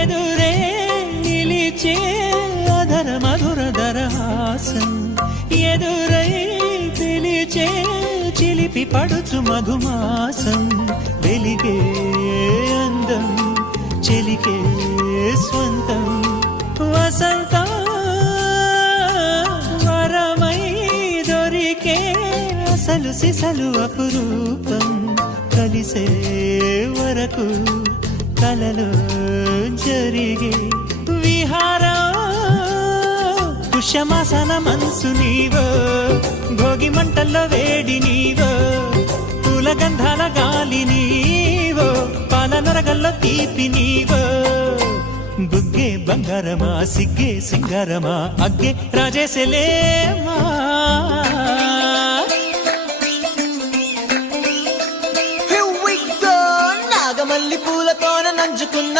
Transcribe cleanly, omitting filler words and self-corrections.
ఎదురే నిలిచే అధర మధుర దరహాసం ఎదురై పిలిచే చిలిపి పడుచు మధుమాసం వెలిగే అందం చెలికే స్వంతం వసంతం వరమై దొరికే అసలు సిసలు అపురూపం కలిసే వరకు కలలో జరిగే విహారం పుష్యమాసన మనసు నీవో భోగి మంటల్లో వేడి నీవో పూల గంధాల గాలి నీవో పాల నరగల్లో తీపి నీవో బుగ్గే బంగారమా సిగ్గే సింగారమా అగ్గే రాజేశలేమా నాగమల్లి పూలతోన నంచుకున్న